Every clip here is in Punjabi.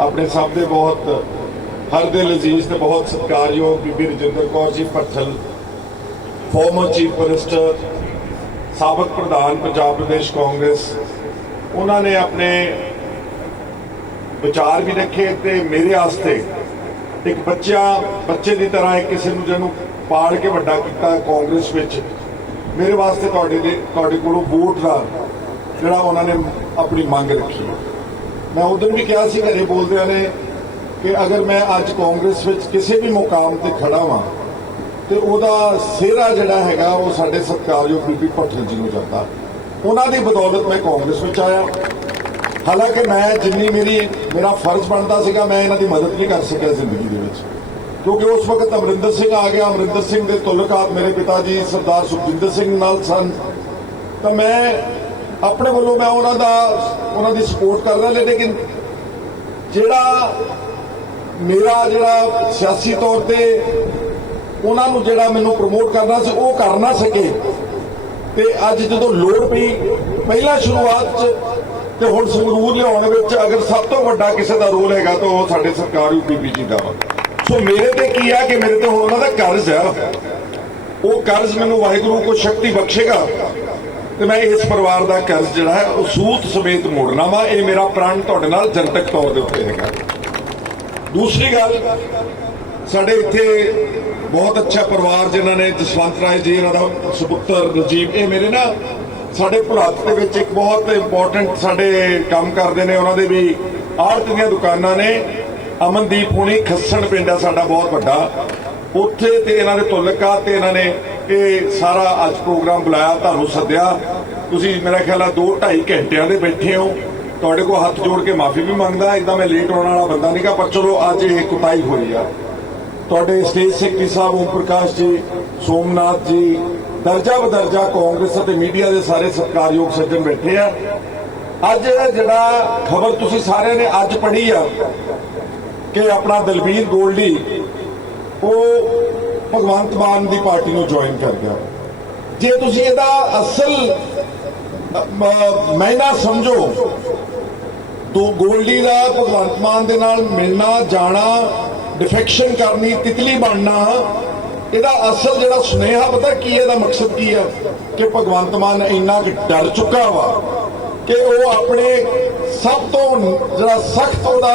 ਆਪਣੇ ਸਭ ਦੇ ਬਹੁਤ, ਹਰ ਦਿਲ ਅਜ਼ੀਜ਼ ਤੇ ਬਹੁਤ ਸਤਿਕਾਰਯੋਗ ਬੀਬੀ Rajinder Kaur ji Bhattal former chief minister ਸਾਬਕ ਪ੍ਰਧਾਨ ਪੰਜਾਬ ਪ੍ਰਦੇਸ਼ ਕਾਂਗਰਸ। ਉਹਨਾਂ ਨੇ ਆਪਣੇ ਵਿਚਾਰ ਵੀ ਰੱਖੇ ਤੇ ਮੇਰੇ ਵਾਸਤੇ ਇੱਕ ਬੱਚਾ, ਬੱਚੇ ਦੀ ਤਰ੍ਹਾਂ ਇੱਕ ਕਿਸੇ ਨੂੰ ਜਿਹਨੂੰ ਪਾਲ ਕੇ ਵੱਡਾ ਕੀਤਾ ਕਾਂਗਰਸ ਵਿੱਚ। ਮੇਰੇ ਵਾਸਤੇ ਤੁਹਾਡੇ ਦੇ, ਤੁਹਾਡੇ ਕੋਲੋਂ ਵੋਟ ਦਾ ਜਿਹੜਾ ਉਹਨਾਂ ਨੇ ਆਪਣੀ ਮੰਗ ਰੱਖੀ ਮੈਂ ਉਦੋਂ ਵੀ ਕਿਹਾ ਸੀ ਘਰੇ ਬੋਲਦਿਆਂ ਨੇ ਕਿ ਅਗਰ ਮੈਂ ਅੱਜ ਕਾਂਗਰਸ ਵਿੱਚ ਕਿਸੇ ਵੀ ਮੁਕਾਮ ਤੇ ਖੜਾ ਵਾਂ, ਤੇ ਉਹਦਾ ਸਿਹਰਾ ਜਿਹੜਾ ਹੈਗਾ, ਉਹ ਸਾਡੇ ਸਤਿਕਾਰਯੋਗ ਬੀਬੀ ਭੱਠਲ ਜੀ ਨੂੰ ਜਾਂਦਾ। ਉਹਨਾਂ ਦੀ ਬਦੌਲਤ ਮੈਂ ਕਾਂਗਰਸ ਵਿੱਚ ਆਇਆ। ਹਾਲਾਂਕਿ ਮੈਂ ਜਿੰਨੀ ਮੇਰੀ, ਮੇਰਾ ਫਰਜ਼ ਬਣਦਾ ਸੀਗਾ, ਮੈਂ ਇਹਨਾਂ ਦੀ ਮਦਦ ਨਹੀਂ ਕਰ ਸਕਿਆ ਜ਼ਿੰਦਗੀ ਦੇ ਵਿੱਚ। ਕਿਉਂਕਿ ਉਸ ਵਕਤ ਅਮਰਿੰਦਰ ਸਿੰਘ ਆ ਗਿਆ। ਅਮਰਿੰਦਰ ਸਿੰਘ ਦੇ ਤੁਲਕਾਤ ਮੇਰੇ ਪਿਤਾ ਜੀ, ਸਰਦਾਰ ਸੁਖਜਿੰਦਰ ਸਿੰਘ ਨਾਲ ਸਨ। ਤਾਂ ਮੈਂ ਆਪਣੇ ਵੱਲੋਂ ਮੈਂ ਉਹਨਾਂ ਦਾ, ਉਹਨਾਂ ਦੀ ਸਪੋਰਟ ਕਰ ਰਿਹਾ, ਲੇਕਿਨ ਜਿਹੜਾ ਮੇਰਾ ਜਿਹੜਾ ਸਿਆਸੀ ਤੌਰ ਤੇ ਉਹਨਾਂ ਨੂੰ ਜਿਹੜਾ ਮੈਨੂੰ ਪ੍ਰਮੋਟ ਕਰਨਾ ਸੀ, ਉਹ ਕਰ ਨਾ ਸਕੇ। ਤੇ ਅੱਜ ਜਦੋਂ ਲੋੜ ਪਈ, ਪਹਿਲਾਂ ਸ਼ੁਰੂਆਤ ਚ ਤੇ ਹੁਣ ਸੰਗਰੂਰ ਲਿਆਉਣ ਵਿੱਚ ਅਗਰ ਸਭ ਤੋਂ ਵੱਡਾ ਕਿਸੇ ਦਾ ਰੋਲ ਹੈਗਾ ਤਾਂ ਉਹ ਸਾਡੇ ਸਰਕਾਰੀ ਬੀਬੀ ਜੀ ਦਾ ਵਾ। ਸੋ ਮੇਰੇ ਤੇ ਕੀ ਆ ਕਿ ਮੇਰੇ ਤੇ ਹੁਣ ਉਹਨਾਂ ਦਾ ਕਰਜ਼ ਆ। ਉਹ ਕਰਜ਼ ਮੈਨੂੰ ਵਾਹਿਗੁਰੂ ਕੋ ਸ਼ਕਤੀ ਬਖਸ਼ੇਗਾ। ਤੇ ਮੈਂ ਇਸ ਪਰਿਵਾਰ ਦਾ ਕਰਜ਼ ਜਿਹੜਾ ਹੈ, ਉਹ ਸੂਤ ਸਮੇਤ ਮੋੜਨਾ ਵਾ। ਇਹ ਮੇਰਾ ਪ੍ਰਣ ਤੁਹਾਡੇ ਨਾਲ ਜਨਤਕ ਤੌਰ ਦੇ ਉੱਤੇ ਹੈਗਾ। ਦੂਸਰੀ ਗੱਲ, ਸਾਡੇ ਇੱਥੇ ਬਹੁਤ ਅੱਛਾ ਪਰਿਵਾਰ ਜਿਨ੍ਹਾਂ ਨੇ ਜਸਵੰਤ ਰਾਏ ਜੀ, ਇਹਨਾਂ ਦਾ ਸੁਪੁੱਤਰ ਰਜੀਵ ਇਹ ਮੇਰੇ ਨਾ ਸਾਡੇ ਭਰਾਤ ਦੇ ਵਿੱਚ ਇੱਕ ਬਹੁਤ ਇੰਪੋਰਟੈਂਟ ਸਾਡੇ ਕੰਮ ਕਰਦੇ ਨੇ। ਉਹਨਾਂ ਦੇ ਵੀ ਆੜਤ ਦੀਆਂ ਦੁਕਾਨਾਂ ਨੇ। ਅਮਨਦੀਪ ਹੁਣੀ ਖੱਸਣ ਪਿੰਡ ਆ ਸਾਡਾ ਬਹੁਤ ਵੱਡਾ। ਉੱਥੇ ਤੇ ਇਹਨਾਂ ਦੇ ਤੁਲਕਾ ਤੇ ਇਹਨਾਂ ਨੇ ਇਹ ਸਾਰਾ ਅੱਜ ਪ੍ਰੋਗਰਾਮ ਬੁਲਾਇਆ, ਤੁਹਾਨੂੰ ਸੱਦਿਆ। ਤੁਸੀਂ ਮੇਰਾ ਖਿਆਲ ਆ 2 2.5 ਘੰਟਿਆਂ ਦੇ ਬੈਠੇ ਹੋ। ਤੁਹਾਡੇ ਕੋਲ ਹੱਥ ਜੋੜ ਕੇ ਮਾਫੀ ਵੀ ਮੰਗਦਾ ਇਦਾਂ ਮੈਂ ਲੇਟ ਹੋਣ ਵਾਲਾ ਬੰਦਾ ਨਹੀਂਗਾ ਪਰ ਚਲੋ ਅੱਜ ਇਹ ਕੁਤਾਈ ਹੋਈ ਆ। ਤੁਹਾਡੇ ਸਟੇਜ ਸੈਕਟਰੀ ਸਾਹਿਬ ਓਮ ਪ੍ਰਕਾਸ਼ ਜੀ, ਸੋਮਨਾਥ ਜੀ, ਦਰਜਾ ਬਦਰਜਾ ਕਾਂਗਰਸ ਅਤੇ ਮੀਡੀਆ ਦੇ ਸਾਰੇ ਸਤਿਕਾਰਯੋਗ ਸੱਜਣ ਬੈਠੇ ਆ। ਅੱਜ ਜਿਹੜਾ ਖਬਰ ਤੁਸੀਂ ਸਾਰਿਆਂ ਨੇ ਅੱਜ ਪੜ੍ਹੀ ਆ, ਕਿ ਆਪਣਾ ਦਲਬੀਰ ਗੋਲਡੀ, ਉਹ ਭਗਵੰਤ ਮਾਨ ਦੀ ਪਾਰਟੀ ਨੂੰ ਜੁਆਇਨ ਕਰ ਗਿਆ। ਜੇ ਤੁਸੀਂ ਇਹਦਾ ਅਸਲ ਅ, ਮਾਇਨਾ ਸਮਝੋ ਦੋ ਗੋਲਡੀ ਦਾ ਭਗਵੰਤ ਮਾਨ ਦੇ ਨਾਲ ਮਿਲਣਾ ਜਾਣਾ ਡਿਫੈਕਸ਼ਨ ਕਰਨੀ ਤਿਤਲੀ ਬਣਨਾ ਇਹਦਾ ਅਸਲ ਜਿਹੜਾ ਸੁਨੇਹਾ ਪਤਾ ਕੀ ਹੈ ਇਹਦਾ ਮਕਸਦ ਕੀ ਹੈ? ਕਿ ਭਗਵੰਤ ਮਾਨ ਇੰਨਾ ਕਿ ਡਰ ਚੁੱਕਾ ਵਾ ਕਿ ਉਹ ਆਪਣੇ ਸਭ ਤੋਂ ਜਿਹੜਾ ਸਖਤ ਉਹਦਾ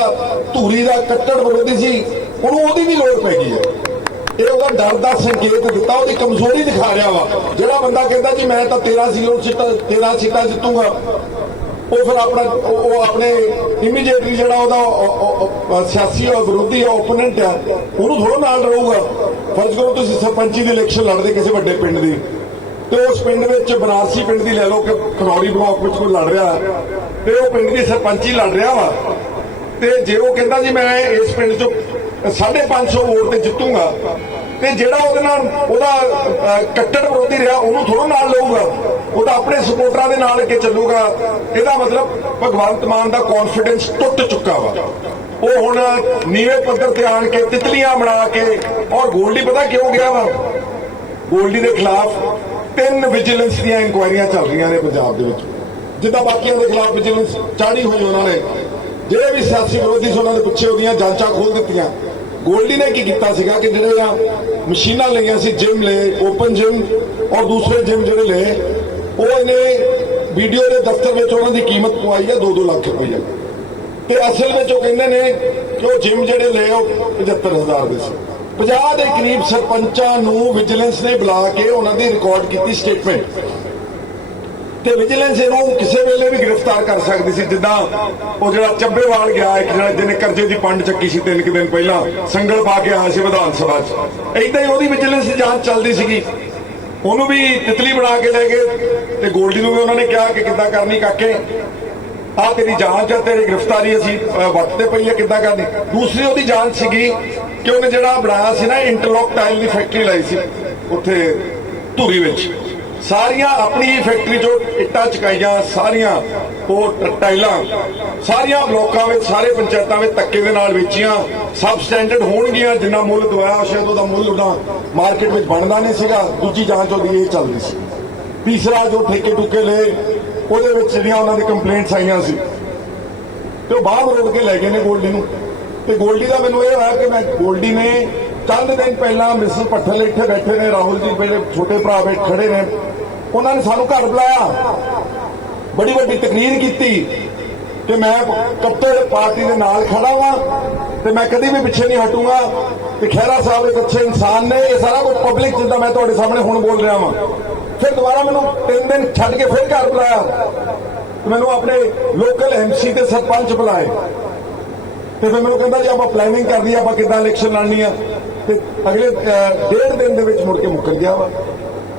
ਧੂਰੀ ਦਾ ਕੱਟੜ ਵਿਰੋਧੀ ਸੀ ਉਹਨੂੰ ਉਹਦੀ ਵੀ ਲੋੜ ਪੈ ਗਈ ਹੈ। ਇਹ ਉਹਦਾ ਡਰ ਦਾ ਸੰਕੇਤ ਦਿੱਤਾ, ਉਹਦੀ ਕਮਜ਼ੋਰੀ ਦਿਖਾ ਰਿਹਾ ਵਾ। ਜਿਹੜਾ ਬੰਦਾ ਕਹਿੰਦਾ ਜੀ, ਮੈਂ ਤਾਂ 13 ਸੀਟਾਂ ਸੀਟਾਂ 13 ਸੀਟਾਂ ਜਿੱਤੂਗਾ। ਉਹ ਫਿਰ ਆਪਣਾ ਉਹ ਆਪਣੇ ਇਮੀਡੀਏਟਲੀ ਜਿਹੜਾ ਉਹਦਾ ਸਿਆਸੀ ਔਰ ਵਿਰੋਧੀ ਓਪੋਨੈਂਟ ਆ, ਉਹਨੂੰ ਥੋੜਾ ਨਾਲ ਰਹੂਗਾ ਫਰਜ਼ ਕਰੋ ਤੁਸੀਂ ਸਰਪੰਚੀ ਦੀ ਇਲੈਕਸ਼ਨ ਲੜਦੇ ਕਿਸੇ ਵੱਡੇ ਪਿੰਡ ਦੀ। ਤੇ ਉਸ ਪਿੰਡ ਵਿੱਚ ਬਨਾਰਸੀ ਪਿੰਡ ਦੀ ਲੈ ਲਓ ਕਿ ਖਨੌਰੀ ਬਲਾਕ ਵਿੱਚ ਕੋਈ ਲੜ ਰਿਹਾ। ਤੇ ਉਹ ਪਿੰਡ ਦੀ ਸਰਪੰਚੀ ਲੜ ਰਿਹਾ ਵਾ। ਤੇ ਜੇ ਉਹ ਕਹਿੰਦਾ ਜੀ, ਮੈਂ ਇਸ ਪਿੰਡ ਚੋਂ 550 ਵੋਟ ਤੇ ਜਿੱਤੂਗਾ। ਤੇ ਜਿਹੜਾ ਉਹਦੇ ਨਾਲ ਉਹਦਾ ਕੱਟੜ ਵਿਰੋਧੀ ਰਿਹਾ, ਉਹਨੂੰ ਥੋੜਾ ਨਾਲ ਲਊਗਾ। ਉਹ ਤਾਂ ਆਪਣੇ ਸਪੋਰਟਰਾਂ ਦੇ ਨਾਲ ਅੱਗੇ ਚੱਲੂਗਾ। ਇਹਦਾ ਮਤਲਬ ਭਗਵੰਤ ਮਾਨ ਦਾ ਕੌਨਫੀਡੈਂਸ ਟੁੱਟ ਚੁੱਕਾ ਵਾ। ਉਹ ਹੁਣ ਨੀਵੇਂ ਪੱਧਰ ਤੇ ਆਣ ਕੇ ਤਿਤਲੀਆਂ ਬਣਾ ਕੇ, ਔਰ ਗੋਲਡੀ ਪਤਾ ਕਿਉਂ ਗਿਆ ਵਾ? ਗੋਲਡੀ ਦੇ ਖਿਲਾਫ ਤਿੰਨ ਵਿਜੀਲੈਂਸ ਦੀਆਂ ਇਨਕੁਆਇਰੀਆਂ ਚੱਲ ਰਹੀਆਂ ਨੇ ਪੰਜਾਬ ਦੇ ਵਿੱਚ। ਜਿੱਦਾਂ ਬਾਕੀਆਂ ਦੇ ਖਿਲਾਫ ਵਿਜੀਲੈਂਸ ਚਾੜੀ ਹੋਈ ਉਹਨਾਂ ਨੇ। ਜਿਹੜੇ ਵੀ ਸਿਆਸੀ ਵਿਰੋਧੀ ਸੀ, ਉਹਨਾਂ ਦੇ ਪਿੱਛੇ ਉਹਦੀਆਂ ਜਾਂਚਾਂ ਖੋਲ ਦਿੱਤੀਆਂ। ਗੋਲਡੀ ਨੇ ਕੀ ਕੀਤਾ ਸੀਗਾ ਕਿ ਜਿਹੜੇ ਆ ਮਸ਼ੀਨਾਂ ਲਈਆਂ ਸੀ ਜਿਮ ਲਏ ਓਪਨ ਜਿਮ ਔਰ ਦੂਸਰੇ ਜਿਮ ਜਿਹੜੇ ਲਏ, ਉਹ ਇਹਨੇ ਵੀਡੀਓ ਦੇ ਦਫ਼ਤਰ ਵਿੱਚ ਉਹਨਾਂ ਦੀ ਕੀਮਤ ਪਵਾਈ ਹੈ 2-2 ਲੱਖ ਰੁਪਈਆ। ਤੇ ਅਸਲ ਵਿੱਚ ਉਹ ਕਹਿੰਦੇ ਨੇ ਕਿ ਉਹ ਜਿਮ ਜਿਹੜੇ ਲਏ ਉਹ 75000 ਦੇ ਸੀ। 50 ਦੇ ਕਰੀਬ ਸਰਪੰਚਾਂ ਨੂੰ ਵਿਜੀਲੈਂਸ ਨੇ ਬੁਲਾ ਕੇ ਉਹਨਾਂ ਦੀ ਰਿਕਾਰਡ ਕੀਤੀ ਸਟੇਟਮੈਂਟ ਤੇ ਵਿਜੀਲੈਂਸ ਇਹਨੂੰ ਕਿਸੇ ਵੇਲੇ ਵੀ ਗ੍ਰਿਫਤਾਰ ਕਰ ਸਕਦੀ ਸੀ ਜਿੱਦਾਂ ਉਹ ਜਿਹੜਾ ਚੱਬੇਵਾਲ ਗਿਆ ਇੱਕ ਜਿਹੜਾ ਜਿਹਨੇ ਕਰਜ਼ੇ ਦੀ ਪੰਡ ਚੱਕੀ ਸੀ ਤਿੰਨ ਕੁ ਦਿਨ ਪਹਿਲਾਂ ਸੰਗਲ ਪਾ ਕੇ ਆਇਆ ਸੀ ਵਿਧਾਨ ਸਭਾ 'ਚ। ਏਦਾਂ ਹੀ ਉਹਦੀ ਵਿਜੀਲੈਂਸ ਜਾਂਚ ਚੱਲਦੀ ਸੀਗੀ। ਉਹਨੂੰ ਵੀ ਤਿਤਲੀ ਬਣਾ ਕੇ ਲੈ ਗਏ ਤੇ ਗੋਲਡੀ ਨੂੰ ਵੀ ਉਹਨਾਂ ਨੇ ਕਿਹਾ ਕਿ ਕਿੱਦਾਂ ਕਰਨੀ ਕਾਕੇ? ਆ ਤੇਰੀ ਜਾਂਚ ਆ ਤੇਰੀ ਗ੍ਰਿਫਤਾਰੀ ਅਸੀਂ ਅਹ, ਤੇ ਪਈ ਹੈ ਕਿੱਦਾਂ ਕਰਨੀ? ਦੂਸਰੀ ਉਹਦੀ ਜਾਂਚ ਸੀਗੀ ਕਿ ਉਹਨੇ ਜਿਹੜਾ ਬਣਾਇਆ ਸੀ ਨਾ ਇੰਟਰਲੌਕ ਟਾਈਲ ਦੀ ਫੈਕਟਰੀ ਲਾਈ ਸੀ ਉੱਥੇ ਧੂਰੀ ਵਿੱਚ। ਸਾਰੀਆਂ ਆਪਣੀ ਫੈਕਟਰੀ ਚੋਂ ਇੱਟਾਂ ਚਕਾਈਆਂ, ਸਾਰੀਆਂ ਉਹ ਟਾਈਲਾਂ, ਸਾਰੀਆਂ ਬਲੋਕਾਂ ਵਿੱਚ, ਸਾਰੇ ਪੰਚਾਇਤਾਂ ਵਿੱਚ ਧੱਕੇ ਦੇ ਨਾਲ ਵੇਚੀਆਂ। ਸਬ ਸਟੈਂਡਰਡ ਹੋਣਗੀਆਂ, ਜਿੰਨਾ ਮੁੱਲ ਦਵਾਇਆ, ਸ਼ਾਇਦ ਉਹਦਾ ਮੁੱਲ ਉਹਦਾ ਮਾਰਕੀਟ ਵਿੱਚ ਬਣਦਾ ਨਹੀਂ ਸੀਗਾ। ਦੂਜੀ ਜਾਂਚ ਉਹਦੀ ਇਹ ਚੱਲਦੀ ਸੀ। ਤੀਸਰਾ ਜੋ ਠੇਕੇ ਟੁਕੇ ਲਏ, ਉਹਦੇ ਵਿੱਚ ਜਿਹੜੀਆਂ ਉਹਨਾਂ ਦੀ ਕੰਪਲੇਂਟਸ ਆਈਆਂ ਸੀ। ਤੇ ਉਹ ਬਾਹਰ ਰੋੜ ਕੇ ਲੈ ਗਏ ਨੇ ਗੋਲਡੀ ਨੂੰ। ਤੇ ਗੋਲਡੀ ਦਾ ਮੈਨੂੰ ਇਹ ਹੋਇਆ ਕਿ ਮੈਂ ਗੋਲਡੀ ਨੇ ਚੰਦ ਦਿਨ ਪਹਿਲਾਂ ਮਿਸਰ ਪੱਠਲ ਇੱਥੇ ਬੈਠੇ ਨੇ, ਰਾਹੁਲ ਜੀ ਮੇਰੇ ਛੋਟੇ ਭਰਾ ਬੈਠ ਖੜੇ ਨੇ। ਉਹਨਾਂ ਨੇ ਸਾਨੂੰ ਘਰ ਬੁਲਾਇਆ। ਬੜੀ ਵੱਡੀ ਤਕਰੀਰ ਕੀਤੀ ਕਿ ਮੈਂ ਕੱਟੜ ਪਾਰਟੀ ਦੇ ਨਾਲ ਖੜਾ ਹਾਂ ਤੇ ਮੈਂ ਕਦੀ ਵੀ ਪਿੱਛੇ ਨਹੀਂ ਹਟੂੰਗਾ ਤੇ ਖਹਿਰਾ ਸਾਹਿਬ ਇੱਕ ਅੱਛੇ ਇਨਸਾਨ ਨੇ। ਇਹ ਸਾਰਾ ਕੁਝ ਪਬਲਿਕ ਜਿੱਦਾਂ ਮੈਂ ਤੁਹਾਡੇ ਸਾਹਮਣੇ ਹੁਣ ਬੋਲ ਰਿਹਾ ਹਾਂ ਫਿਰ ਦੁਬਾਰਾ ਮੈਨੂੰ ਤਿੰਨ ਦਿਨ ਛੱਡ ਕੇ ਫਿਰ ਘਰ ਬੁਲਾਇਆ। ਤੇ ਮੈਨੂੰ ਆਪਣੇ ਲੋਕਲ ਐਮਸੀ ਤੇ ਸਰਪੰਚ ਬੁਲਾਏ। ਤੇ ਫਿਰ ਮੈਨੂੰ ਕਹਿੰਦਾ ਜੀ ਆਪਾਂ ਪਲੈਨਿੰਗ ਕਰਦੀ ਆਪਾਂ ਕਿੱਦਾਂ ਇਲੈਕਸ਼ਨ ਲੜਨੀ ਆ। ਤੇ ਅਗਲੇ ਡੇਢ ਦਿਨ ਦੇ ਵਿੱਚ ਮੁੜ ਕੇ ਮੁੱਕਰ ਗਿਆ ਵਾ।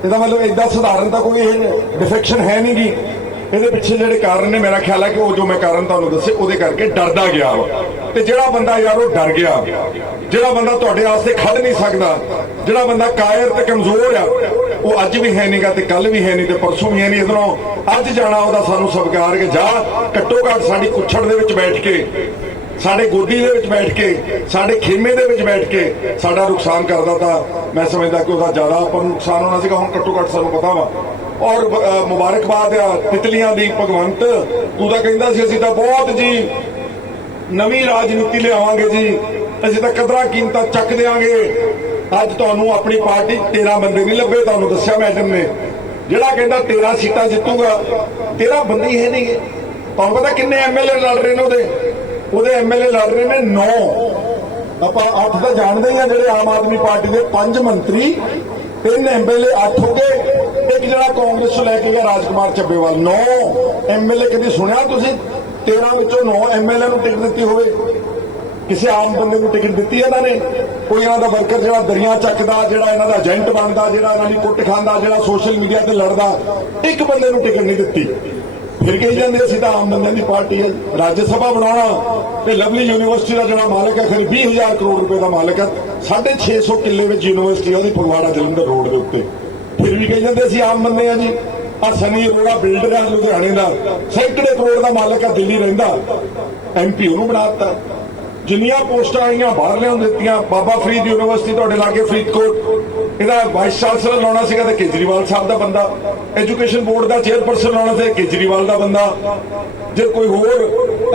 ਇਹਦਾ ਮਤਲਬ ਏਦਾਂ ਸਧਾਰਨ ਤਾਂ ਕੋਈ ਇਹ ਡਿਫੈਕਸ਼ਨ ਹੈ ਨਹੀਂ ਗੀ। ਇਹਦੇ ਪਿੱਛੇ ਜਿਹੜੇ ਕਾਰਨ ਨੇ, ਮੇਰਾ ਖਿਆਲ ਹੈ ਕਿ ਉਹ ਜੋ ਮੈਂ ਕਾਰਨ ਤੁਹਾਨੂੰ ਦੱਸੇ, ਉਹਦੇ ਕਰਕੇ ਡਰਦਾ ਗਿਆ ਵਾ। ਤੇ ਜਿਹੜਾ ਬੰਦਾ ਯਾਰ, ਉਹ ਡਰ ਗਿਆ। ਜਿਹੜਾ ਬੰਦਾ ਤੁਹਾਡੇ ਵਾਸਤੇ ਖੜ ਨਹੀਂ ਸਕਦਾ, ਜਿਹੜਾ ਬੰਦਾ ਕਾਇਰ ਤੇ ਕਮਜ਼ੋਰ ਆ, ਉਹ ਅੱਜ ਵੀ ਹੈ ਨਹੀਂਗਾ ਤੇ ਕੱਲ ਵੀ ਹੈ ਨਹੀਂ ਤੇ ਪਰਸੋਂ ਵੀ ਹੈ ਨਹੀਂ ਇਧਰੋਂ ਅੱਜ ਜਾਣਾ ਉਹਦਾ ਸਾਨੂੰ ਸਵਕਾਰ ਕੇ ਜਾ ਘੱਟੋ ਘੱਟ ਸਾਡੀ ਕੁੱਛੜ ਦੇ ਵਿੱਚ ਬੈਠ ਕੇ ਸਾਡੇ ਗੋਦੀ ਦੇ ਵਿੱਚ ਬੈਠ ਕੇ, ਸਾਡੇ ਖੇਮੇ ਦੇ ਵਿੱਚ ਬੈਠ ਕੇ ਸਾਡਾ ਨੁਕਸਾਨ ਕਰਦਾ ਤਾਂ ਮੈਂ ਸਮਝਦਾ ਕਿ ਉਹਦਾ ਜ਼ਿਆਦਾ ਆਪਾਂ ਨੂੰ ਨੁਕਸਾਨ ਹੋਣਾ ਸੀਗਾ, ਹੁਣ ਘੱਟੋ ਘੱਟ ਸਾਨੂੰ ਪਤਾ ਵਾ। ਔਰ ਮੁਬਾਰਕਬਾਦ ਆ ਤਿਤਲੀਆਂ ਦੀ ਭਗਵੰਤ। ਤੂੰ ਤਾਂ ਕਹਿੰਦਾ ਸੀ, ਅਸੀਂ ਤਾਂ ਬਹੁਤ ਜੀ ਨਵੀਂ ਰਾਜਨੀਤੀ ਲਿਆਵਾਂਗੇ ਜੀ। ਅਸੀਂ ਤਾਂ ਕਦਰਾਂ ਕੀਮਤਾਂ ਚੱਕ ਦੇਾਂਗੇ ਅੱਜ ਤੁਹਾਨੂੰ ਆਪਣੀ ਪਾਰਟੀ 13 ਬੰਦੇ ਨਹੀਂ ਲੱਭੇ, ਤੁਹਾਨੂੰ ਦੱਸਿਆ ਮੈਡਮ ਨੇ। ਜਿਹੜਾ ਕਹਿੰਦਾ 13 ਸੀਟਾਂ ਜਿੱਤੂਗਾ 13 ਬੰਦੇ ਹੀ ਹੈ ਨਹੀਂ। ਤੁਹਾਨੂੰ ਪਤਾ ਕਿੰਨੇ ਐਮਐਲਏ ਲੜ ਰਹੇ ਨੇ ਉਹਦੇ? ਉਹਦੇ ਐਮਐਲਏ ਲੜ ਰਹੇ ਨੇ 9 ਆਪਾਂ 8 ਤਾਂ ਜਾਣਦੇ ਹੀ ਆ ਜਿਹੜੇ ਆਮ ਆਦਮੀ ਪਾਰਟੀ ਦੇ 5 ਮੰਤਰੀ, ਤਿੰਨ ਐਮਐਲਏ 8 ਹੋ ਗਏ, ਇੱਕ ਜਿਹੜਾ ਕਾਂਗਰਸ ਤੋਂ ਲੈ ਕੇ ਗਿਆ ਰਾਜਕੁਮਾਰ ਚੱਬੇਵਾਲ 9 ਐਮਐਲਏ ਕਦੀ ਸੁਣਿਆ ਤੁਸੀਂ? 13 ਵਿੱਚੋਂ 9 ਐਮਐਲਏ ਨੂੰ ਟਿਕਟ ਦਿੱਤੀ ਹੋਵੇ। ਕਿਸੇ ਆਮ ਬੰਦੇ ਨੂੰ ਟਿਕਟ ਦਿੱਤੀ ਇਹਨਾਂ ਨੇ। ਕੋਈ ਇਹਨਾਂ ਦਾ ਵਰਕਰ ਜਿਹੜਾ ਦਰਿਆ ਚੱਕਦਾ, ਜਿਹੜਾ ਇਹਨਾਂ ਦਾ ਏਜੰਟ ਬਣਦਾ, ਜਿਹੜਾ ਇਹਨਾਂ ਦੀ ਕੁੱਟ ਖਾਂਦਾ, ਜਿਹੜਾ ਸੋਸ਼ਲ ਮੀਡੀਆ ਤੇ ਲੜਦਾ, ਇੱਕ ਬੰਦੇ ਨੂੰ ਟਿਕਟ ਨਹੀਂ ਦਿੱਤੀ। ਫਿਰ ਕਹੀ ਜਾਂਦੇ ਅਸੀਂ ਤਾਂ ਆਮ ਬੰਦਿਆਂ ਦੀ ਪਾਰਟੀ ਹੈ। ਰਾਜ ਸਭਾ ਬਣਾਉਣਾ ਤੇ ਲਵਲੀ ਯੂਨੀਵਰਸਿਟੀ ਦਾ ਜਿਹੜਾ ਮਾਲਕ ਹੈ, ਫਿਰ 20000 ਕਰੋੜ ਰੁਪਏ ਦਾ ਮਾਲਕ ਹੈ। 650 ਕਿੱਲੇ ਵਿੱਚ ਯੂਨੀਵਰਸਿਟੀ ਉਹਦੀ ਫਗਵਾੜਾ ਜਲੰਧਰ ਰੋਡ ਦੇ ਉੱਤੇ। ਫਿਰ ਵੀ ਕਹੀ ਜਾਂਦੇ ਅਸੀਂ ਆਮ ਬੰਦੇ ਆ ਜੀ। ਆ ਸਨੀ ਅਰੋੜਾ ਬਿਲਡਰ ਹੈ ਲੁਧਿਆਣੇ ਦਾ। ਸੈਂਕੜੇ ਕਰੋੜ ਦਾ ਮਾਲਕ ਹੈ, ਦਿੱਲੀ ਰਹਿੰਦਾ। ਐਮਪੀ ਉਹਨੂੰ ਬਣਾਤਾ ਜਿੰਨੀਆਂ ਪੋਸਟਾਂ ਆਈਆਂ, ਬਾਹਰ ਲਿਆਉਣ ਦਿੱਤੀਆਂ। ਬਾਬਾ ਫਰੀਦ ਯੂਨੀਵਰਸਿਟੀ ਤੁਹਾਡੇ ਲਾਗੇ ਫਰੀਦਕੋਟ। ਇਹਦਾ ਵਾਈਸ ਚਾਂਸਲਰ ਲਾਉਣਾ ਸੀਗਾ ਤੇ ਕੇਜਰੀਵਾਲ ਸਾਹਿਬ ਦਾ ਬੰਦਾ ਐਜੂਕੇਸ਼ਨ ਬੋਰਡ ਦਾ ਚੇਅਰਪਰਸਨ ਲਾਉਣਾ ਸੀ ਕੇਜਰੀਵਾਲ ਦਾ ਬੰਦਾ। ਜੇ ਕੋਈ ਹੋਰ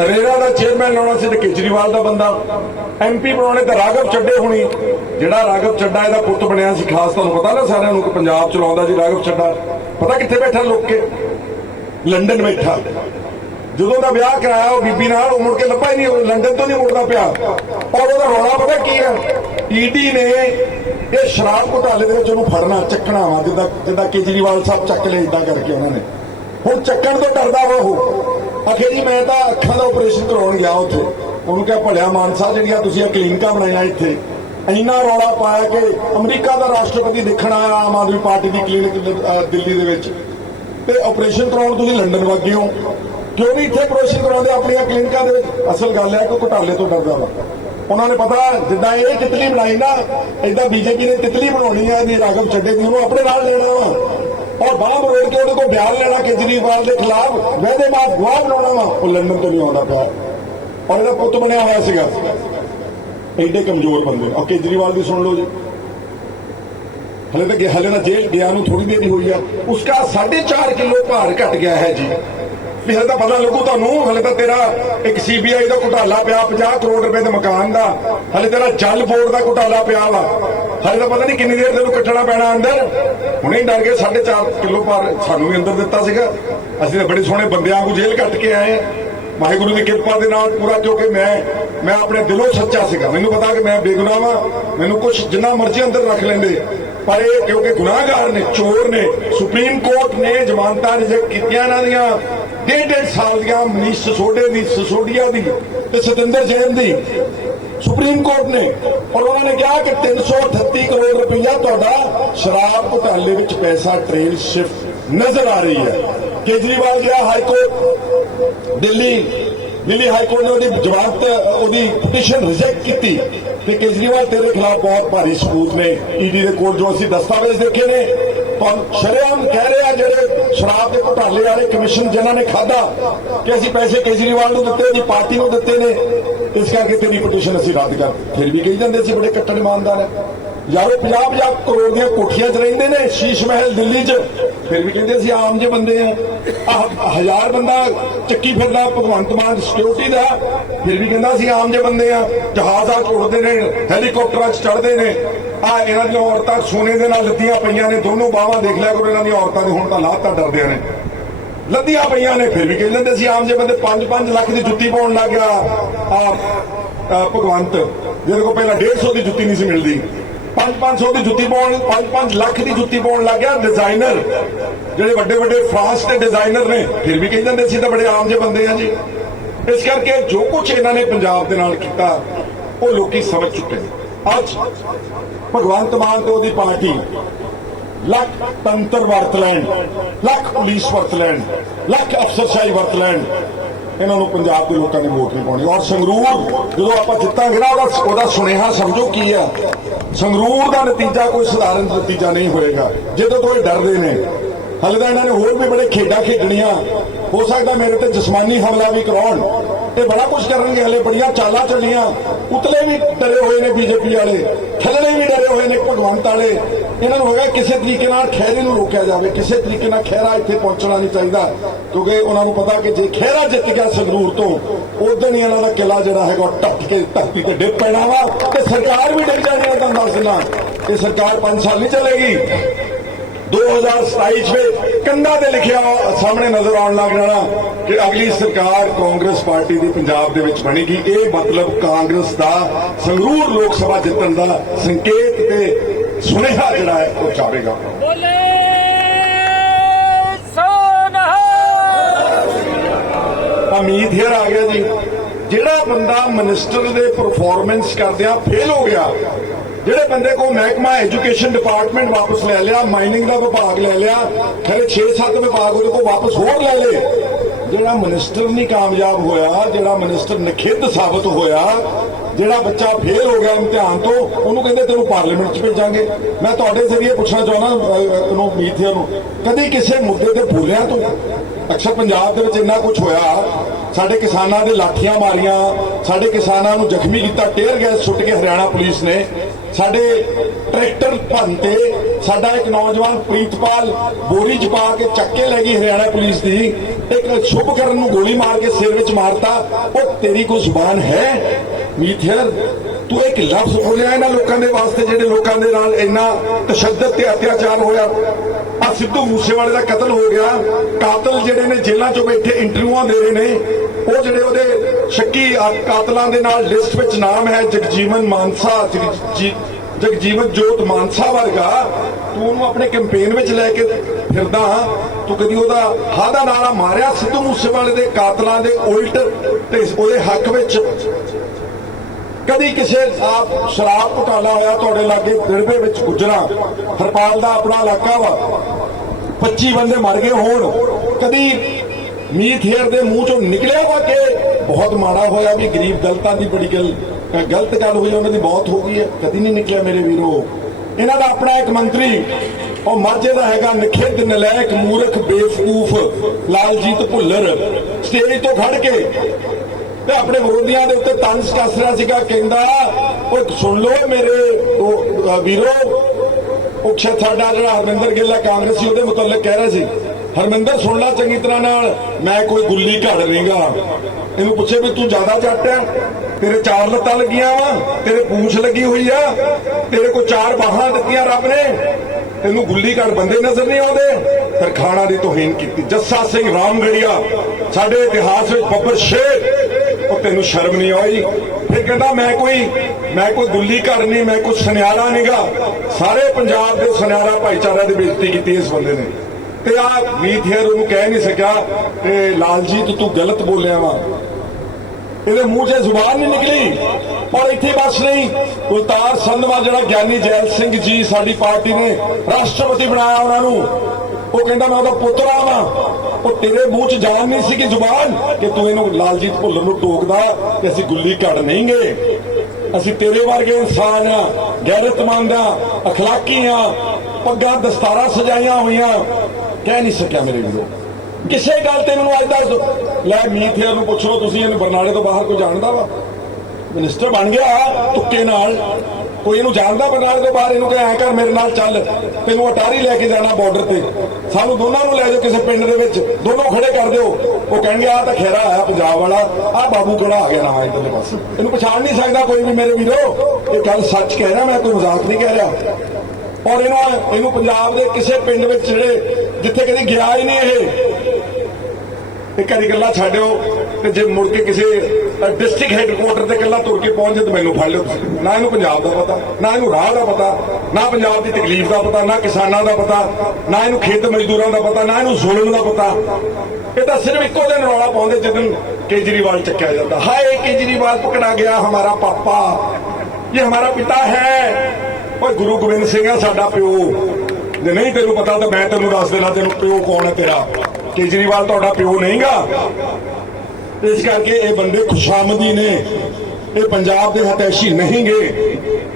ਰੇਰਾ ਦਾ ਚੇਅਰਮੈਨ ਲਾਉਣਾ ਸੀ ਤੇ ਕੇਜਰੀਵਾਲ ਦਾ ਬੰਦਾ। ਐਮਪੀ ਬਣਾਉਣੇ ਤਾਂ ਰਾਘਵ ਚੱਡੇ ਹੋਣੀ। ਜਿਹੜਾ ਰਾਘਵ ਚੱਡਾ ਇਹਦਾ ਪੁੱਤ ਬਣਿਆ ਸੀ, ਖਾਸ ਤੁਹਾਨੂੰ ਪਤਾ ਨਾ ਸਾਰਿਆਂ ਨੂੰ ਕਿ ਪੰਜਾਬ ਚਲਾਉਂਦਾ ਜੀ ਰਾਘਵ ਚੱਡਾ। ਪਤਾ ਕਿੱਥੇ ਬੈਠਾ ਲੋਕ ਕੇ? ਲੰਡਨ ਬੈਠਾ। ਜਦੋਂ ਦਾ ਵਿਆਹ ਕਰਾਇਆ ਉਹ ਬੀਬੀ ਨਾਲ, ਉਹ ਮੁੜ ਕੇ ਲੱਭਾ ਹੀ ਨਹੀਂ, ਉਹ ਲੰਡਨ ਤੋਂ ਨਹੀਂ ਮੁੜਦਾ ਪਿਆ। ਔਰ ਉਹਦਾ ਰੌਲਾ ਪਤਾ ਕੀ ਹੈ ਈਡੀ ਨੇ ਇਹ ਸ਼ਰਾਬ ਘੁਟਾਲੇ ਦੇ ਵਿੱਚ ਉਹਨੂੰ ਫੜਨਾ, ਚੱਕਣਾ ਵਾ, ਜਿੱਦਾਂ ਜਿੱਦਾਂ ਕੇਜਰੀਵਾਲ ਸਾਹਿਬ ਚੱਕ ਲਏ ਇਦਾਂ ਕਰਕੇ ਉਹਨਾਂ ਨੇ। ਹੁਣ ਚੱਕਣ ਤੋਂ ਡਰਦਾ ਵਾ ਉਹ। ਅਖੇ ਜੀ, ਮੈਂ ਤਾਂ ਅੱਖਾਂ ਦਾ ਆਪਰੇਸ਼ਨ ਕਰਾਉਣ ਗਿਆ ਉੱਥੇ। ਉਹਨੂੰ ਕਿਹਾ, ਭਲਿਆ ਮਾਨਸਾ ਜਿਹੜੀਆਂ ਤੁਸੀਂ ਇਹ ਕਲੀਨਿਕਾਂ ਬਣਾਈਆਂ ਇੱਥੇ, ਇੰਨਾ ਰੌਲਾ ਪਾਇਆ ਕਿ ਅਮਰੀਕਾ ਦਾ ਰਾਸ਼ਟਰਪਤੀ ਦੇਖਣ ਆਇਆ ਆਮ ਆਦਮੀ ਪਾਰਟੀ ਦੀ ਕਲੀਨਿਕ ਦਿੱਲੀ ਦੇ ਵਿੱਚ। ਤੇ ਆਪਰੇਸ਼ਨ ਕਰਾਉਣ ਤੁਸੀਂ ਲੰਡਨ ਵਗ ਗਏ ਹੋ। ਕਿਉਂ ਨਹੀਂ ਇੱਥੇ ਆਪਰੇਸ਼ਨ ਕਰਾਉਂਦੇ ਆਪਣੀਆਂ ਕਲੀਨਿਕਾਂ ਦੇ ਵਿੱਚ? ਅਸਲ ਗੱਲ ਹੈ ਕਿ ਘੁਟਾਲੇ ਤੋਂ ਡਰਦਾ ਵਾ। ਉਹਨਾਂ ਨੇ ਪਤਾ, ਜਿੱਦਾਂ ਇਹ ਤਿਤਲੀ ਬਣਾਈ ਨਾ ਇਦਾਂ ਬੀਜੇਪੀ ਨੇ ਤਿਤਲੀ ਬਣਾਉਣੀ ਹੈ ਇਹਦੀ ਰਾਗਵ ਚੱਡੇ ਦੀ, ਉਹਨੂੰ ਆਪਣੇ ਨਾਲ ਲੈਣਾ ਵਾ। ਔਰ ਬਾਹਰ ਰੋੜ ਕੇ ਉਹਦੇ ਕੋਲ ਬਿਆਨ ਲੈਣਾ ਕੇਜਰੀਵਾਲ ਦੇ ਖਿਲਾਫ ਵੈਦੇ ਬਾਅਦ ਗਵਾਹ ਬਣਾਉਣਾ ਵਾ। ਉਹ ਲੰਡਨ ਤੋਂ ਨਹੀਂ ਆਉਂਦਾ ਪਿਆ ਔਰ ਇਹਦਾ ਪੁੱਤ ਬਣਿਆ ਹੋਇਆ ਸੀਗਾ। ਐਡੇ ਕਮਜ਼ੋਰ ਬੰਦੇ। ਔਰ ਕੇਜਰੀਵਾਲ ਦੀ ਸੁਣ ਲਓ ਜੀ। ਹਲੇ ਤਾਂ ਹਲੇ ਨਾ ਜੇਲ੍ਹ ਗਿਆ ਨੂੰ ਥੋੜੀ ਦੇਰ ਹੀ ਹੋਈ ਆ। ਉਸਕਾ 4.5 ਕਿਲੋ ਭਾਰ ਘਟ ਗਿਆ ਹੈ ਜੀ। ਵੀ ਹਲੇ ਤਾਂ ਪਤਾ ਲੱਗੂ ਤੁਹਾਨੂੰ, ਹਲੇ ਤਾਂ ਤੇਰਾ ਇੱਕ ਸੀਬੀਆਈ ਦਾ ਘੁਟਾਲਾ ਪਿਆ 50 ਕਰੋੜ ਰੁਪਏ ਦੇ ਮਕਾਨ ਦਾ। ਹਲੇ ਤੇਰਾ ਜਲ ਬੋਰਡ ਦਾ ਘੁਟਾਲਾ ਪਿਆ ਵਾ। ਹਲੇ ਤਾਂ ਪਤਾ ਨਹੀਂ ਕਿੰਨੀ ਦੇਰ ਤੈਨੂੰ ਕੱਟਣਾ ਪੈਣਾ ਅੰਦਰ। ਹੁਣੇ ਹੀ ਡਰ ਕੇ 4.5 ਕਿਲੋ ਪਰ ਸਾਨੂੰ ਵੀ ਅੰਦਰ ਦਿੱਤਾ ਸੀਗਾ। ਅਸੀਂ ਤਾਂ ਬੜੇ ਸੋਹਣੇ ਬੰਦਿਆਂ ਨੂੰ ਜੇਲ੍ਹ ਕੱਟ ਕੇ ਆਏ ਆ। ਵਾਹਿਗੁਰੂ ਦੀ ਕਿਰਪਾ ਦੇ ਨਾਲ ਪੂਰਾ ਕਿਉਂਕਿ ਮੈਂ ਮੈਂ ਆਪਣੇ ਦਿਲੋਂ ਸੱਚਾ ਸੀਗਾ। ਮੈਨੂੰ ਪਤਾ ਕਿ ਮੈਂ ਬੇਗੁਨਾਹ ਵਾਂ। ਮੈਨੂੰ ਕੁਝ ਜਿੰਨਾ ਮਰਜ਼ੀ ਅੰਦਰ ਰੱਖ ਲੈਂਦੇ। ਪਰ ਇਹ ਕਿਉਂਕਿ ਗੁਨਾਹਗਾਰ ਨੇ, ਚੋਰ ਨੇ, ਸੁਪਰੀਮ ਕੋਰਟ ਨੇ ਜ਼ਮਾਨਤਾਂ ਰਿਜੈਕਟ ਕੀਤੀਆਂ ਇਹਨਾਂ ਦੀਆਂ। ਡੇਢ ਡੇਢ ਸਾਲ ਦੀਆਂ ਮਨੀਸ਼ ਸੋਡੇ ਦੀ ਸਸੋਡੀਆ ਦੀ ਤੇ ਸਤਿੰਦਰ ਜੈਨ ਦੀ। ਸੁਪਰੀਮ ਕੋਰਟ ਨੇ। ਔਰ ਉਹਨਾਂ ਨੇ ਕਿਹਾ ਕਿ 338 ਕਰੋੜ ਰੁਪਈਆ ਤੁਹਾਡਾ ਸ਼ਰਾਬ ਘੁਟਾਲੇ ਵਿੱਚ ਪੈਸਾ ਟ੍ਰੇਲ ਸ਼ਿਫਟ ਨਜ਼ਰ ਆ ਰਹੀ ਹੈ। ਕੇਜਰੀਵਾਲ ਗਿਆ High Court. Delhi Delhi High Court ਨੇ ਉਹਦੀ ਜਵਾਬ ਉਹਦੀ ਪਟੀਸ਼ਨ ਰਿਜੈਕਟ ਕੀਤੀ ਤੇ ਕੇਜਰੀਵਾਲ ਤੇਰੇ ਖਿਲਾਫ ਬਹੁਤ ਭਾਰੀ ਸਬੂਤ ਨੇ। ਈਡੀ ਦੇ ਕੋਲ ਜੋ ਅਸੀਂ ਦਸਤਾਵੇਜ਼ ਦੇਖੇ ਨੇ ਤੁਹਾਨੂੰ ਸ਼ਰੇਆਮ ਕਹਿ ਰਹੇ ਆ ਜਿਹੜੇ ਸ਼ਰਾਬ ਦੇ ਘੁਟਾਲੇ ਵਾਲੇ ਕਮਿਸ਼ਨ ਜਿਨ੍ਹਾਂ ਨੇ ਖਾਦਾ ਕਿ ਅਸੀਂ ਪੈਸੇ ਕੇਜਰੀਵਾਲ ਨੂੰ ਦਿੱਤੇ ਦੀ ਪਾਰਟੀ ਨੂੰ ਦਿੱਤੇ ਨੇ। ਇਸ ਕਰਕੇ ਤੇਰੀ ਪਟੀਸ਼ਨ ਅਸੀਂ ਰੱਦ ਕਰ ਫਿਰ ਵੀ ਕਹੀ ਜਾਂਦੇ ਸੀ, ਬੜੇ ਕੱਟੜ ਇਮਾਨਦਾਰ ਹੈ ਯਾਰੋ 50 50 ਕਰੋੜ ਦੀਆਂ ਕੋਠੀਆਂ 'ਚ ਰਹਿੰਦੇ ਨੇ, ਸ਼ੀਸ਼ ਮਹਿਲ ਦਿੱਲੀ 'ਚ। ਫਿਰ ਵੀ ਕਹਿੰਦੇ ਅਸੀਂ ਆਮ ਜਿਹੇ ਬੰਦੇ ਆ। ਹਜ਼ਾਰ ਬੰਦਾ ਚੱਕੀ ਫਿਰਦਾ, ਭਗਵੰਤ ਮਾਨ ਸਿਕਿਉਰਿਟੀ ਦਾ। ਫਿਰ ਵੀ ਕਹਿੰਦਾ ਅਸੀਂ ਆਮ ਜਿਹੇ ਬੰਦੇ ਆ। ਜਹਾਜ਼ਾਂ 'ਚ ਉੱਡਦੇ ਨੇ ਹੈਲੀਕਾਪਟਰਾਂ 'ਚ ਚੜ੍ਹਦੇ ਨੇ। ਆ, ਇਹਨਾਂ ਦੀਆਂ ਔਰਤਾਂ ਸੋਨੇ ਦੇ ਨਾਲ ਲੱਦੀਆਂ ਪਈਆਂ ਨੇ। ਦੋਨੋਂ ਬਾਹਾਂ ਦੇਖ ਲਿਆ ਕਰੋ, ਇਹਨਾਂ ਦੀਆਂ ਔਰਤਾਂ ਦੇ ਹੁਣ ਤਾਂ ਲਾਤਾ ਡਰਦਿਆਂ ਨੇ। ਲੱਦੀਆਂ ਪਈਆਂ ਨੇ, ਫਿਰ ਵੀ ਕਹਿੰਦੇ ਹੁੰਦੇ ਸੀ ਆਮ ਜੇ ਬੰਦੇ 5-5 ਲੱਖ ਦੀ ਜੁੱਤੀ ਪਾਉਣ ਲੱਗ ਗਿਆ। ਆ ਭਗਵੰਤ, ਜਿਹਦੇ ਕੋਲ ਪਹਿਲਾਂ 150 ਦੀ ਜੁੱਤੀ ਨਹੀਂ ਸੀ ਮਿਲਦੀ। 5-500 ਦੀ ਜੁੱਤੀ ਪਾਉਣ 5-5 ਲੱਖ ਦੀ ਜੁੱਤੀ ਪਾਉਣ ਲੱਗ ਗਿਆ ਡਿਜ਼ਾਈਨਰ ਜਿਹੜੇ ਵੱਡੇ ਵੱਡੇ ਫਰਾਂਸ ਦੇ ਡਿਜ਼ਾਈਨਰ ਨੇ, ਫਿਰ ਵੀ ਕਹਿੰਦੇ ਹੁੰਦੇ ਸੀ ਤਾਂ ਬੜੇ ਆਮ ਜੇ ਬੰਦੇ ਆ ਜੀ। ਇਸ ਕਰਕੇ ਜੋ ਕੁਝ ਇਹਨਾਂ ਨੇ ਪੰਜਾਬ ਦੇ ਨਾਲ ਕੀਤਾ, ਉਹ ਲੋਕੀ ਸਮਝ ਚੁੱਕੇ ਨੇ। ਅੱਜ ਭਗਵੰਤ ਮਾਨ ਤੇ ਉਹਦੀ ਪਾਰਟੀ, ਲੱਖ ਤੰਤਰ ਵਰਤ ਲੈਣ, ਲੱਖ ਪੁਲਿਸ ਵਰਤ ਲੈਣ, ਲੱਖ ਅਫਸਰਸ਼ਾਹੀ ਵਰਤ ਲੈਣ। ਇਹਨਾਂ ਨੂੰ ਪੰਜਾਬ ਦੇ ਲੋਕਾਂ ਨੇ ਵੋਟ ਨਹੀਂ ਪਾਉਣੀ। ਔਰ ਸੰਗਰੂਰ, ਜਦੋਂ ਆਪਾਂ ਜਿੱਤਾਂਗੇ ਨਾ, ਉਹਦਾ ਉਹਦਾ ਸੁਨੇਹਾ ਸਮਝੋ ਕੀ ਆ ਸੰਗਰੂਰ ਦਾ ਨਤੀਜਾ ਕੋਈ ਸਧਾਰਨ ਨਤੀਜਾ ਨਹੀਂ ਹੋਏਗਾ। ਜਦੋਂ ਤੋਂ ਇਹ ਡਰਦੇ ਨੇ, ਹਲੇ ਤਾਂ ਇਹਨਾਂ ਨੇ ਹੋਰ ਵੀ ਬੜੇ ਖੇਡਾਂ ਖੇਡਣੀਆਂ। ਹੋ ਸਕਦਾ ਮੇਰੇ ਤੇ ਜਿਸਮਾਨੀ ਹਮਲਾ ਵੀ ਕਰਾਉਣ। ਤੇ ਬੜਾ ਕੁਝ ਕਰਨਗੇ ਹਲੇ, ਬੜੀਆਂ ਚਾਲਾਂ ਚੱਲੀਆਂ। ਉਤਲੇ ਵੀ ਡਰੇ ਹੋਏ ਨੇ ਬੀਜੇਪੀ ਵਾਲੇ ਥੱਲੇ ਵੀ ਡਰੇ ਹੋਏ ਨੇ ਭਗਵੰਤ ਵਾਲੇ। ਇਹਨਾਂ ਨੂੰ ਹੈਗਾ ਕਿਸੇ ਤਰੀਕੇ ਨਾਲ ਖੈਰੇ ਨੂੰ ਰੋਕਿਆ ਜਾਵੇ। ਕਿਸੇ ਤਰੀਕੇ ਨਾਲ ਖੈਰਾ ਇੱਥੇ ਪਹੁੰਚਣਾ ਨਹੀਂ ਚਾਹੀਦਾ। ਕਿਉਂਕਿ ਉਹਨਾਂ ਨੂੰ ਪਤਾ ਕਿ ਜੇ ਖੈਰਾ ਜਿੱਤ ਗਿਆ ਸੰਗਰੂਰ ਤੋਂ, ਉਦੋਂ ਹੀ ਇਹਨਾਂ ਦਾ ਕਿਲਾ ਜਿਹੜਾ ਹੈਗਾ ਟੱਪ ਕੇ ਧਰਤੀ ਤੇ ਡਿੱਗ ਪੈਣਾ ਵਾ ਤੇ ਸਰਕਾਰ ਵੀ ਡਿੱਗ ਜਾਣੀ ਹੈ ਤੁਹਾਨੂੰ ਦੱਸ ਇਹ ਸਰਕਾਰ 5 ਸਾਲ ਨਹੀਂ ਚੱਲੇਗੀ। 2027 ਵਿੱਚ ਕੰਧਾਂ ਤੇ ਲਿਖਿਆ ਸਾਹਮਣੇ ਨਜ਼ਰ ਆਉਣ ਲੱਗ ਜਾਣਾ ਕਿ ਅਗਲੀ ਸਰਕਾਰ ਕਾਂਗਰਸ ਪਾਰਟੀ ਦੀ ਪੰਜਾਬ ਦੇ ਵਿੱਚ ਬਣੇਗੀ। ਇਹ ਮਤਲਬ ਕਾਂਗਰਸ ਦਾ ਸੰਗਰੂਰ ਲੋਕ ਸਭਾ ਜਿੱਤਣ ਦਾ ਸੰਕੇਤ ਤੇ ਸੁਨੇਹਾ ਜਿਹੜਾ ਹੈ ਉਹ ਬੋਲੇ ਸੋਨਹਾ। ਅਮੀਤ ਹੀਰ ਆ ਗਿਆ ਜੀ ਜਿਹੜਾ ਬੰਦਾ ਮਿਨਿਸਟਰ ਦੇ ਪਰਫਾਰਮੈਂਸ ਕਰਦਿਆਂ ਫੇਲ ਹੋ ਗਿਆ। ਜਿਹੜੇ ਬੰਦੇ ਕੋ ਮਹਿਕਮਾ ਐਜੂਕੇਸ਼ਨ ਡਿਪਾਰਟਮੈਂਟ ਵਾਪਸ ਲੈ ਲਿਆ ਮਾਈਨਿੰਗ ਦਾ ਵਿਭਾਗ ਲੈ ਲਿਆ ਖਰੇ 6-7 ਵਿਭਾਗ ਉਹਦੇ ਕੋ ਵਾਪਸ ਹੋਰ ਲੈ ਲਏ। ਜਿਹੜਾ ਮਿਨਿਸਟਰ ਨਹੀਂ ਕਾਮਯਾਬ ਹੋਇਆ ਜਿਹੜਾ ਮਿਨਿਸਟਰ ਨਖਿੱਧ ਸਾਬਤ ਹੋਇਆ ਜਿਹੜਾ ਬੱਚਾ ਫੇਲ ਹੋ ਗਿਆ ਇਮਤਿਹਾਨ ਤੋਂ ਉਹਨੂੰ ਕਹਿੰਦੇ ਤੈਨੂੰ ਪਾਰਲੀਮੈਂਟ 'ਚ ਭੇਜਾਂਗੇ। ਮੈਂ ਤੁਹਾਡੇ ਜ਼ਰੀਏ ਪੁੱਛਣਾ ਚਾਹੁੰਦਾ ਅਹ, ਮੀਥਿਆ ਨੂੰ ਕਦੀ ਕਿਸੇ ਮੁੱਦੇ ਤੇ ਬੋਲਿਆ ਤੂੰ? ਅਕਸਰ ਪੰਜਾਬ ਦੇ ਵਿੱਚ ਇੰਨਾ ਕੁਝ ਹੋਇਆ ਸਾਡੇ ਕਿਸਾਨਾਂ ਦੇ ਲਾਠੀਆਂ ਮਾਰੀਆਂ ਸਾਡੇ ਕਿਸਾਨਾਂ ਨੂੰ ਜ਼ਖਮੀ ਕੀਤਾ ਟੇਅਰ ਗੈਸ ਸੁੱਟ ਕੇ ਹਰਿਆਣਾ ਪੁਲਿਸ ਨੇ। ਸਾਡੇ ਟਰੈਕਟਰ ਭੰਤੇ ਸਾਡਾ ਇੱਕ ਨੌਜਵਾਨ ਪ੍ਰੀਤਪਾਲ ਬੋਰੀ ਚ ਪਾ ਕੇ ਚੱਕੇ ਲੈ ਗਈ ਹਰਿਆਣਾ ਪੁਲਿਸ ਦੀ। ਇੱਕ ਸ਼ੁਭਕਰਨ ਨੂੰ ਗੋਲੀ ਮਾਰ ਕੇ ਸਿਰ ਵਿੱਚ ਮਾਰਤਾ। ਉਹ ਤੇਰੀ ਕੋਈ ਜ਼ੁਬਾਨ ਹੈ? ਮੀਥਿਅਰ ਤੂੰ ਇੱਕ ਲਫ਼ਜ਼ ਬੋਲਿਆ ਇਹਨਾਂ ਲੋਕਾਂ ਦੇ ਵਾਸਤੇ, ਜਿਹੜੇ ਲੋਕਾਂ ਦੇ ਨਾਲ ਇੰਨਾ ਤਸ਼ੱਦਦ ਤੇ ਅਤਿਆਚਾਰ ਹੋਇਆ। ਆ ਸਿੱਧੂ ਮੂਸੇਵਾਲੇ ਦਾ ਕਤਲ ਹੋ ਗਿਆ। ਕਾਤਲ ਜਿਹੜੇ ਨੇ ਜੇਲ੍ਹਾਂ 'ਚੋਂ ਬੈਠੇ ਇੰਟਰਵਿਊਆਂ ਦੇ ਰਹੇ ਨੇ। ਉਹ ਜਿਹੜੇ ਉਹਦੇ ਸ਼ੱਕੀ ਕਾਤਲਾਂ ਦੇ ਨਾਲ ਲਿਸਟ ਵਿੱਚ ਨਾਮ ਹੈ ਜਗਜੀਵਨ ਮਾਨਸਾ ਜਗਜੀਵਨ ਜੋਤ ਮਾਨਸਾ ਵਰਗਾ। ਤੂੰ ਉਹਨੂੰ ਆਪਣੇ ਕੈਂਪੇਨ ਵਿੱਚ ਲੈ ਕੇ ਫਿਰਦਾ ਤੂੰ ਕਦੀ ਉਹਦਾ ਹਾਂ ਨਾਰਾ ਮਾਰਿਆ ਸਿੱਧੂ ਮੂਸੇਵਾਲੇ ਦੇ ਕਾਤਲਾਂ ਦੇ ਉਲਟ ਤੇ ਉਹਦੇ ਹੱਕ ਵਿੱਚ? ਕਦੀ ਕਿਸੇ ਆਪ ਸ਼ਰਾਬ ਘੁਟਾਲਾ ਹੋਇਆ, ਤੁਹਾਡੇ ਲਾਗੇ ਦਿੜਬੇ ਵਿੱਚ ਗੁਜਰਾ ਹਰਪਾਲ ਦਾ ਆਪਣਾ ਇਲਾਕਾ ਵਾ 25 ਬੰਦੇ ਮਰ ਗਏ ਹੋਣ, ਕਦੀ ਮੀਤ ਹੇਰ ਦੇ ਮੂੰਹ ਚੋਂ ਨਿਕਲਿਆ ਵਾ ਕਿ ਬਹੁਤ ਮਾੜਾ ਹੋਇਆ ਵੀ ਗਰੀਬ ਦਲਤਾਂ ਦੀ ਬੜੀ ਗੱਲ ਗਲਤ ਗੱਲ ਹੋਈ, ਉਹਨਾਂ ਦੀ ਬਹੁਤ ਹੋ ਗਈ ਹੈ, ਕਦੀ ਨਹੀਂ ਨਿਕਲਿਆ ਮੇਰੇ ਵੀਰੋ। ਇਹਨਾਂ ਦਾ ਆਪਣਾ ਇੱਕ ਮੰਤਰੀ, ਉਹ ਮਾਝੇ ਦਾ ਹੈਗਾ ਨਖਿੱਧ, ਨਲਾਇਕ, ਮੂਰਖ, ਬੇਵਕੂਫ, ਲਾਲਜੀਤ ਭੁੱਲਰ, ਸਟੇਜ ਤੋਂ ਖੜ ਕੇ ਤੇ ਆਪਣੇ ਵਿਰੋਧੀਆਂ ਦੇ ਉੱਤੇ ਤੰਜ ਕੱਸ ਰਿਹਾ ਸੀਗਾ, ਕਹਿੰਦਾ, ਓਏ, ਸੁਣ ਲਓ ਮੇਰੇ ਵੀਰੋ, ਉਹ ਸਾਡਾ ਜਿਹੜਾ ਹਰਮਿੰਦਰ ਗਿੱਲ ਹੈ, ਕਾਂਗਰਸੀ, ਉਹਦੇ ਮੁਤਲਕ ਕਹਿ ਰਿਹਾ ਸੀ, ਹਰਮਿੰਦਰ, ਸੁਣ ਲੈ ਚੰਗੀ ਤਰ੍ਹਾਂ ਨਾਲ, ਮੈਂ ਕੋਈ ਗੁੱਲੀ ਘੜ ਨਹੀਂਗਾ। ਇਹਨੂੰ ਪੁੱਛੇ ਵੀ ਤੂੰ ਜ਼ਿਆਦਾ ਜੱਟ ਹੈ, ਤੇਰੇ ਚਾਰ ਲੱਤਾਂ ਲੱਗੀਆਂ ਵਾ, ਤੇਰੇ ਪੂਛ ਲੱਗੀ ਹੋਈ ਆ, ਤੇਰੇ ਕੋ ਚਾਰ ਬਾਹਾਂ ਦਿੱਤੀਆਂ ਰੱਬ ਨੇ। ਤੈਨੂੰ ਗੁੱਲੀ ਘੜ ਬੰਦੇ ਨਜ਼ਰ ਨਹੀਂ ਆਉਂਦੇ। ਫਿਰ ਖਾਣਾ ਦੀ ਤੋਹੀਨ ਕੀਤੀ, ਜੱਸਾ ਸਿੰਘ ਰਾਮਗੜੀਆ, ਸਾਡੇ ਇਤਿਹਾਸ ਵਿੱਚ ਬੱਬਰ ਸ਼ੇਰ ਉਹ ਤੈਨੂੰ ਸ਼ਰਮ ਨਹੀਂ ਆਈ? ਫਿਰ ਕਹਿੰਦਾ, ਮੈਂ ਕੋਈ ਮੈਂ ਕੋਈ ਗੁੱਲੀ ਘਰ ਨਹੀਂ, ਮੈਂ ਕੋਈ ਸੁਨਿਆਰਾ ਨਹੀਂਗਾ ਸਾਰੇ ਪੰਜਾਬ ਦੇ ਸੁਨਿਆਰਾ ਭਾਈਚਾਰਾ ਦੀ ਬੇਇੱਜ਼ਤੀ ਕੀਤੀ ਇਸ ਬੰਦੇ ਨੇ। ਤੇ ਆ ਮੀਤ ਉਹਨੂੰ ਕਹਿ ਨਹੀਂ ਸਕਿਆ ਤੇ ਲਾਲਜੀਤ ਤੂੰ ਗਲਤ ਬੋਲਿਆ ਵਾ। ਇਹਦੇ ਮੂੰਹ 'ਚ ਜ਼ੁਬਾਨ ਨਹੀਂ ਨਿਕਲੀ। ਪਰ ਇੱਥੇ ਬਸ ਨਹੀਂ ਕੁਲਤਾਰ ਸੰਧਵਾ, ਜਿਹੜਾ ਗਿਆਨੀ ਜੈਲ ਸਿੰਘ ਜੀ ਸਾਡੀ ਪਾਰਟੀ ਨੇ ਰਾਸ਼ਟਰਪਤੀ ਬਣਾਇਆ ਉਹਨਾਂ ਨੂੰ। ਉਹ ਕਹਿੰਦਾ ਮੈਂ ਉਹਦਾ ਪੁੱਤਰ ਵਾਂ। ਉਹ ਤੇਰੇ ਮੂੰਹ 'ਚ ਜਾਨ ਨਹੀਂ ਸੀ ਕਿ ਜ਼ੁਬਾਨ? ਕਿ ਤੂੰ ਇਹਨੂੰ ਲਾਲਜੀਤ ਭੁੱਲਰ ਨੂੰ ਟੋਕਦਾ ਕਿ ਅਸੀਂ ਗੁੱਲੀ ਘੜ ਨਹੀਂ ਗਏ? ਅਸੀਂ ਤੇਰੇ ਵਰਗੇ ਇਨਸਾਨ ਆ, ਗੈਰਤਮੰਦ ਆ, ਅਖਲਾਕੀ ਆ, ਪੱਗਾਂ ਦਸਤਾਰਾਂ ਸਜਾਈਆਂ ਹੋਈਆਂ। ਕਹਿ ਨਹੀਂ ਸਕਿਆ ਮੇਰੇ ਵੀਰੋ। ਕਿਸੇ ਗੱਲ ਤੇ ਮੈਨੂੰ ਅੱਜ ਦੱਸ ਦਿਓ ਲੈ ਮੀਥੇਰ ਨੂੰ ਪੁੱਛੋ ਤੁਸੀਂ ਇਹਨੂੰ ਬਰਨਾਲੇ ਤੋਂ ਬਾਹਰ ਕੋਈ ਜਾਣਦਾ ਵਾ? ਮਿਨਿਸਟਰ ਬਣ ਗਿਆ, ਤੁੱਕੇ ਨਾਲ। ਕੋਈ ਇਹਨੂੰ ਜਾਣਦਾ ਬਰਨਾਲ ਤੋਂ ਬਾਹਰ, ਇਹਨੂੰ ਕਹੇ, ਐ ਕਰ, ਮੇਰੇ ਨਾਲ ਚੱਲ। ਤੈਨੂੰ ਅਟਾਰੀ ਲੈ ਕੇ ਜਾਣਾ ਬਾਰਡਰ ਤੇ। ਸਾਨੂੰ ਦੋਨਾਂ ਨੂੰ ਲੈ ਜਾਓ ਕਿਸੇ ਪਿੰਡ ਦੇ ਵਿੱਚ। ਦੋਨੋਂ ਖੜੇ ਕਰ ਦਿਓ। ਉਹ ਕਹਿਣਗੇ ਆ ਤਾਂ ਖੇਰਾ ਆਇਆ ਪੰਜਾਬ ਵਾਲਾ। ਆ ਬਾਬੂ ਕਿਹੜਾ ਆ ਗਿਆ ਨਾ ਇਧਰਲੇ ਪਾਸੇ? ਇਹਨੂੰ ਪਛਾਣ ਨਹੀਂ ਸਕਦਾ ਕੋਈ ਵੀ ਮੇਰੇ ਵੀਰੋ। ਇਹ ਗੱਲ ਸੱਚ ਕਹਿ ਰਿਹਾ ਮੈਂ ਕੋਈ ਮਜ਼ਾਕ ਨਹੀਂ ਕਹਿ ਰਿਹਾ। ਔਰ ਇਹਨੂੰ ਇਹਨੂੰ ਪੰਜਾਬ ਦੇ ਕਿਸੇ ਪਿੰਡ ਵਿੱਚ ਜਿਹੜੇ ਜਿੱਥੇ ਕਦੇ ਗਿਆ ਹੀ ਨਹੀਂ ਇਹ। ਇਹ ਕਦੀ ਗੱਲਾਂ ਛੱਡਿਓ ਤੇ ਜੇ ਮੁੜ ਕੇ ਕਿਸੇ ਡਿਸਟ੍ਰਿਕਟ ਹੈੱਡਕੁਆਟਰ ਤੇ ਇਕੱਲਾ ਤੁਰ ਕੇ ਪਹੁੰਚ ਜੇ ਤਾਂ ਮੈਨੂੰ ਫੜ ਲਿਓ। ਨਾ ਇਹਨੂੰ ਪੰਜਾਬ ਦਾ ਪਤਾ, ਨਾ ਇਹਨੂੰ ਰਾਹ ਦਾ ਪਤਾ, ਨਾ ਪੰਜਾਬ ਦੀ ਤਕਲੀਫ ਦਾ ਪਤਾ, ਨਾ ਕਿਸਾਨਾਂ ਦਾ ਪਤਾ, ਨਾ ਇਹਨੂੰ ਖੇਤ ਮਜ਼ਦੂਰਾਂ ਦਾ ਪਤਾ, ਨਾ ਇਹਨੂੰ ਜ਼ੁਲਮ ਦਾ ਪਤਾ। ਇਹ ਤਾਂ ਸਿਰਫ ਇੱਕੋ ਦਿਨ ਰੌਲਾ ਪਾਉਂਦੇ ਜਦੋਂ ਕੇਜਰੀਵਾਲ ਚੱਕਿਆ ਜਾਂਦਾ। ਹਾਏ, ਕੇਜਰੀਵਾਲ ਪਕੜਾ ਗਿਆ ਹਮਾਰਾ ਪਾਪਾ। ਇਹ ਹਮਾਰਾ ਪਿਤਾ ਹੈ। ਓਏ ਗੁਰੂ ਗੋਬਿੰਦ ਸਿੰਘ ਆ ਸਾਡਾ ਪਿਓ। ਜੇ ਨਹੀਂ ਤੈਨੂੰ ਪਤਾ ਤਾਂ ਮੈਂ ਤੈਨੂੰ ਦੱਸ ਦੇਣਾ ਤੈਨੂੰ ਪਿਓ ਕੌਣ ਹੈ ਤੇਰਾ। ਕੇਜਰੀਵਾਲ ਤੁਹਾਡਾ ਪਿਓ ਨਹੀਂਗਾ। ਇਸ ਕਰਕੇ ਇਹ ਬੰਦੇ ਖੁਸ਼ਾਮਦੀ ਨੇ। ਇਹ ਪੰਜਾਬ ਦੇ ਹਤੈਸ਼ੀ ਨਹੀਂਗੇ।